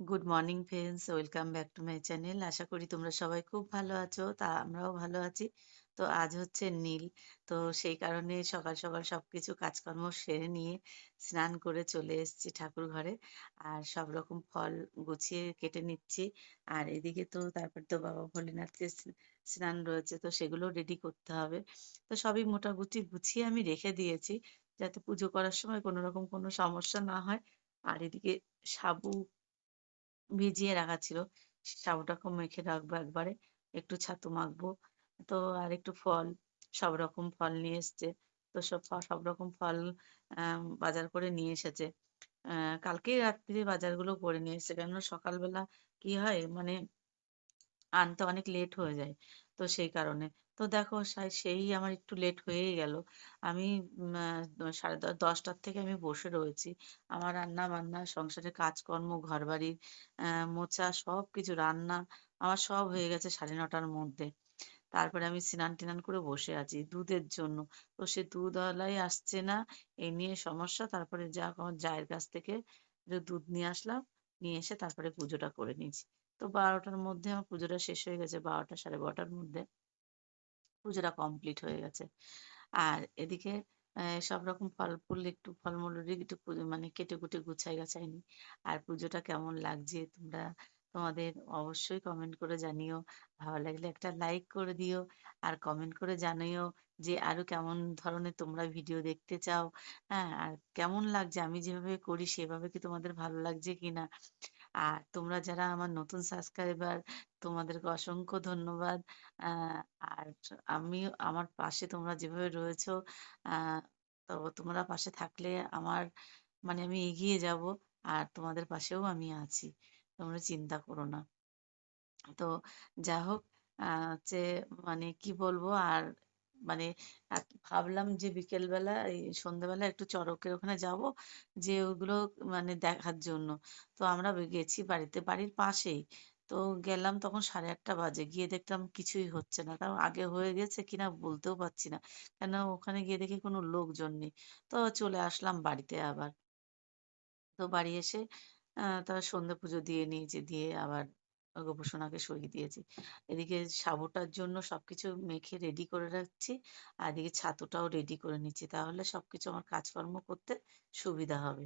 Good morning friends, welcome back to my channel. আশা করি তোমরা সবাই খুব ভালো আছো, তা আমরাও ভালো আছি। তো আজ হচ্ছে নীল, তো সেই কারণে সকাল সকাল সবকিছু কাজকর্ম সেরে নিয়ে স্নান করে চলে এসেছি ঠাকুর ঘরে। আর সব রকম ফল গুছিয়ে কেটে নিচ্ছি। আর এদিকে তো তারপর তো বাবা ভোলেনাথকে স্নান রয়েছে, তো সেগুলো রেডি করতে হবে। তো সবই মোটামুটি গুছিয়ে আমি রেখে দিয়েছি, যাতে পুজো করার সময় কোনো রকম কোনো সমস্যা না হয়। আর এদিকে সাবু ভিজিয়ে রাখা ছিল, সাবুটাকে মেখে রাখবো একবারে, একটু ছাতু মাখবো। তো আর একটু ফল, সব রকম ফল নিয়ে এসছে। তো সব রকম ফল বাজার করে নিয়ে এসেছে। কালকেই রাত্রিরে বাজারগুলো করে নিয়ে এসেছে, কেননা সকালবেলা কি হয় মানে আনতে অনেক লেট হয়ে যায়। তো সেই কারণে তো দেখো সেই আমার একটু লেট হয়েই গেল। আমি 10:30টার থেকে আমি বসে রয়েছি। আমার রান্না বান্না, সংসারের কাজকর্ম, ঘরবাড়ির মোছা, সবকিছু রান্না আমার সব হয়ে গেছে 9:30টার মধ্যে। তারপরে আমি স্নান টিনান করে বসে আছি দুধের জন্য। তো সে দুধওয়ালাই আসছে না, এই নিয়ে সমস্যা। তারপরে আমার জায়ের কাছ থেকে একটু দুধ নিয়ে আসলাম, নিয়ে এসে তারপরে পুজোটা করে নিয়েছি। তো 12টার মধ্যে আমার পুজোটা শেষ হয়ে গেছে, 12টা 12:30টার মধ্যে পুজোটা কমপ্লিট হয়ে গেছে। আর এদিকে সব রকম ফল ফুল একটু ফলমূল একটু মানে কেটে কুটে গুছাই গাছাই নি। আর পুজোটা কেমন লাগছে তোমরা তোমাদের অবশ্যই কমেন্ট করে জানিও। ভালো লাগলে একটা লাইক করে দিও, আর কমেন্ট করে জানিও যে আরো কেমন ধরনের তোমরা ভিডিও দেখতে চাও। হ্যাঁ, আর কেমন লাগছে আমি যেভাবে করি সেভাবে কি তোমাদের ভালো লাগছে কিনা। আর তোমরা যারা আমার নতুন সাবস্ক্রাইবার, তোমাদেরকে অসংখ্য ধন্যবাদ। আহ, আর আমি আমার পাশে তোমরা যেভাবে রয়েছো, আহ, তো তোমরা পাশে থাকলে আমার মানে আমি এগিয়ে যাব। আর তোমাদের পাশেও আমি আছি, তোমরা চিন্তা করো না। তো যা হোক, হচ্ছে মানে কি বলবো আর মানে ভাবলাম যে বিকেলবেলা এই সন্ধ্যেবেলা একটু চড়কের ওখানে যাব, যে ওগুলো মানে দেখার জন্য। তো আমরা গেছি বাড়ির পাশেই। তো গেলাম তখন 8:30 বাজে, গিয়ে দেখলাম কিছুই হচ্ছে না, কারণ আগে হয়ে গেছে কিনা বলতেও পারছি না, কেন ওখানে গিয়ে দেখি কোনো লোকজন নেই। তো চলে আসলাম বাড়িতে আবার। তো বাড়ি এসে তার সন্ধে পুজো দিয়ে নিয়েছি, দিয়ে আবার গোপুসোনাকে সরিয়ে দিয়েছি। এদিকে সাবুটার জন্য সবকিছু মেখে রেডি করে রাখছি, আর এদিকে ছাতুটাও রেডি করে নিচ্ছি, তাহলে সবকিছু আমার কাজকর্ম করতে সুবিধা হবে।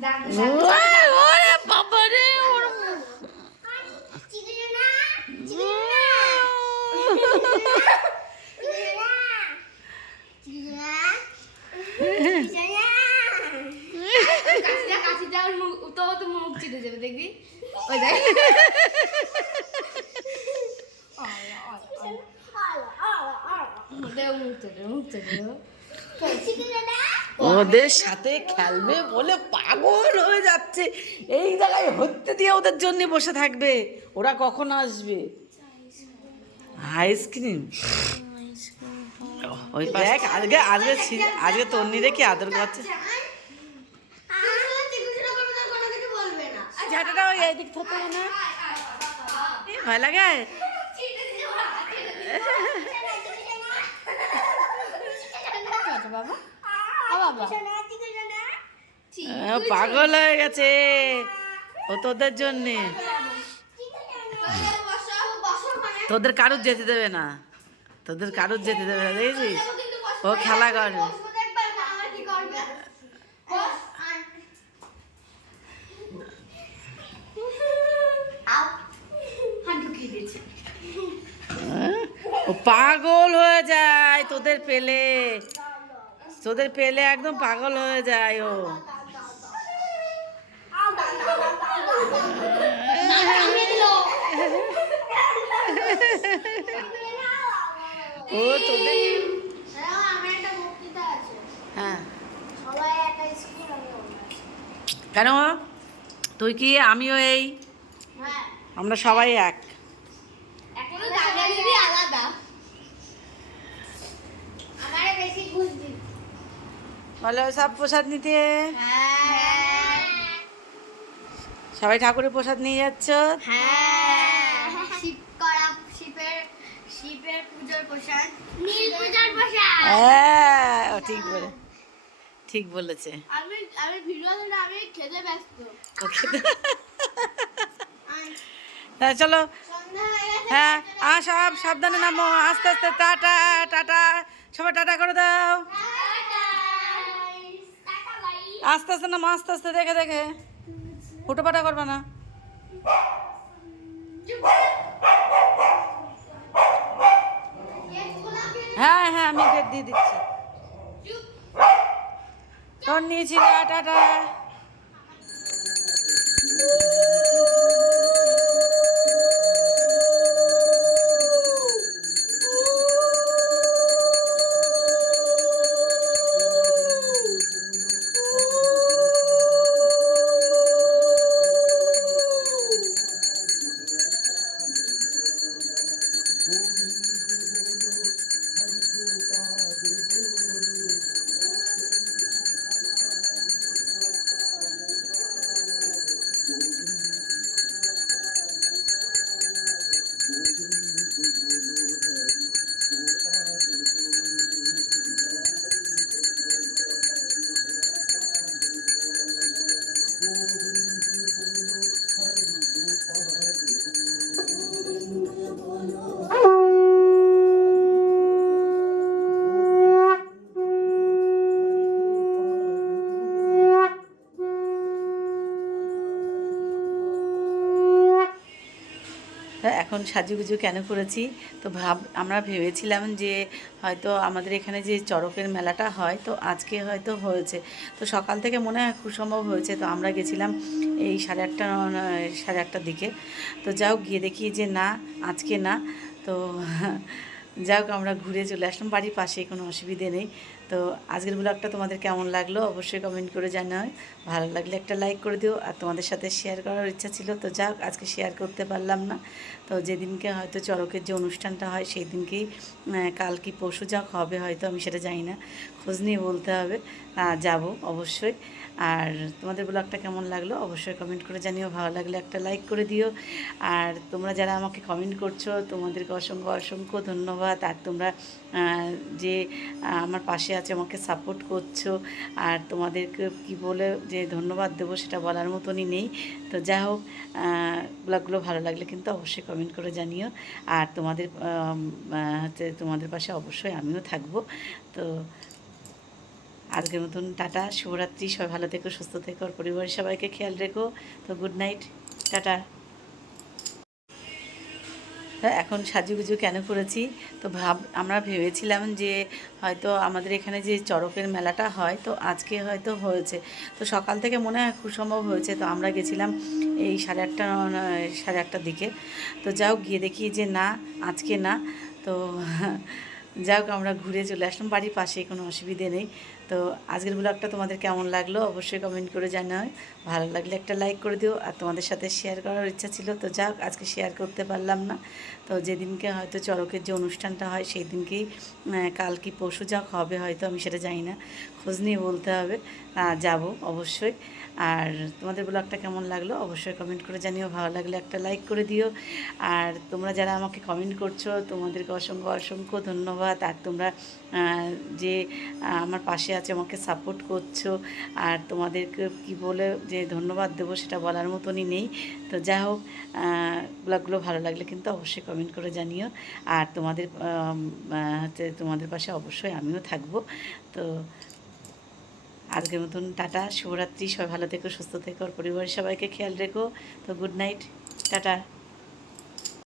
ওরে বাবা রে, মুখ চিটে যাবে দেখবি। ওই দেখ ওদের সাথে খেলবে বলে পাগল হয়ে যাচ্ছে, এই জায়গায় হতে দিয়ে ওদের জন্য বসে থাকবে। ওরা কখন আসবে? আইসক্রিম ওই দেখ, আজকে আজকে আজকে তন্নিরে কি আদর করছে। ঝাঁটাটা ওই দিক থেকে না, ভয় লাগে। পাগল হয়ে গেছে ও তোদের জন্যে। তোদের কারুর যেতে দেবে না, তোদের কারুর যেতে দেবে না, দেখেছিস? ও খেলা করে। ও পাগল হয়ে যায় তোদের পেলে, তোদের পেলে একদম পাগল হয়ে যায় ও। ও তোদের হ্যাঁ কেন? তুই কি আমিও এই, আমরা সবাই এক। বলো সব প্রসাদ নিতে, সবাই ঠাকুরের প্রসাদ নিয়ে যাচ্ছ? হ্যাঁ ঠিক বলে, ঠিক বলেছে। চলো হ্যাঁ, সব সাবধানে নামো, আস্তে আস্তে। টাটা টাটা, সবাই টাটা করে দাও। আস্তে আস্তে নামো, আস্তে আস্তে, দেখে দেখে, ফুটোপাটা করবে না। হ্যাঁ হ্যাঁ, আমি গেট দিয়ে দিচ্ছি। তোর নিয়েছি, টাটা। এখন সাজুগুজু কেন করেছি, তো আমরা ভেবেছিলাম যে হয়তো আমাদের এখানে যে চড়কের মেলাটা হয়, তো আজকে হয়তো হয়েছে, তো সকাল থেকে মনে হয় খুব সম্ভব হয়েছে। তো আমরা গেছিলাম এই 8:30 দিকে। তো যাও গিয়ে দেখি যে না, আজকে না। তো যাও আমরা ঘুরে চলে আসলাম, বাড়ির পাশেই, কোনো অসুবিধে নেই। তো আজকের ব্লগটা তোমাদের কেমন লাগলো অবশ্যই কমেন্ট করে জানাও। ভালো লাগলে একটা লাইক করে দিও। আর তোমাদের সাথে শেয়ার করার ইচ্ছা ছিল, তো যাও আজকে শেয়ার করতে পারলাম না। তো যেদিনকে হয়তো চড়কের যে অনুষ্ঠানটা হয় সেই দিনকেই, কাল কি পরশু যা হবে হয়তো, আমি সেটা জানি না, খোঁজ নিয়ে বলতে হবে। যাব অবশ্যই। আর তোমাদের ব্লগটা কেমন লাগলো অবশ্যই কমেন্ট করে জানিও। ভালো লাগলে একটা লাইক করে দিও। আর তোমরা যারা আমাকে কমেন্ট করছো তোমাদেরকে অসংখ্য অসংখ্য ধন্যবাদ। আর তোমরা যে আমার পাশে আছে, আমাকে সাপোর্ট করছো, আর তোমাদেরকে কি বলে যে ধন্যবাদ দেবো সেটা বলার মতনই নেই। তো যাই হোক, ব্লগগুলো ভালো লাগলে কিন্তু অবশ্যই কমেন্ট করে জানিও। আর তোমাদের হচ্ছে তোমাদের পাশে অবশ্যই আমিও থাকবো। তো আজকের মতন টাটা, শুভরাত্রি। সবাই ভালো থেকো, সুস্থ থেকো, আর পরিবারের সবাইকে খেয়াল রেখো। তো গুড নাইট, টাটা। এখন সাজুগুজু কেন করেছি, তো আমরা ভেবেছিলাম যে হয়তো আমাদের এখানে যে চড়কের মেলাটা হয়, তো আজকে হয়তো হয়েছে, তো সকাল থেকে মনে হয় খুব সম্ভব হয়েছে, তো আমরা গেছিলাম এই 8:30 8:30টার দিকে। তো যাও গিয়ে দেখি যে না, আজকে না। তো যাক, আমরা ঘুরে চলে আসলাম, বাড়ির পাশেই, কোনো অসুবিধে নেই। তো আজকের ব্লগটা তোমাদের কেমন লাগলো অবশ্যই কমেন্ট করে জানাও। ভালো লাগলে একটা লাইক করে দিও, আর তোমাদের সাথে শেয়ার করার ইচ্ছা ছিল, তো যাক আজকে শেয়ার করতে পারলাম না। তো যেদিনকে হয়তো চড়কের যে অনুষ্ঠানটা হয় সেই দিনকেই, কাল কি পরশু যাক হবে হয়তো, আমি সেটা জানি না, খোঁজ নিয়ে বলতে হবে। যাব অবশ্যই। আর তোমাদের ব্লগটা কেমন লাগলো অবশ্যই কমেন্ট করে জানিও, ভালো লাগলে একটা লাইক করে দিও। আর তোমরা যারা আমাকে কমেন্ট করছো তোমাদেরকে অসংখ্য অসংখ্য ধন্যবাদ। আর তোমরা যে আমার পাশে আছে, আমাকে সাপোর্ট করছো, আর তোমাদেরকে কি বলে যে ধন্যবাদ দেবো সেটা বলার মতনই নেই। তো যাই হোক, ব্লগগুলো ভালো লাগলে কিন্তু অবশ্যই কমেন্ট করে জানিও। আর তোমাদের হচ্ছে তোমাদের পাশে অবশ্যই আমিও থাকবো। তো আজকের মতন টাটা, শুভরাত্রি। সবাই ভালো থেকো, সুস্থ থেকো, আর পরিবারের সবাইকে খেয়াল রেখো। তো গুড নাইট, টাটা।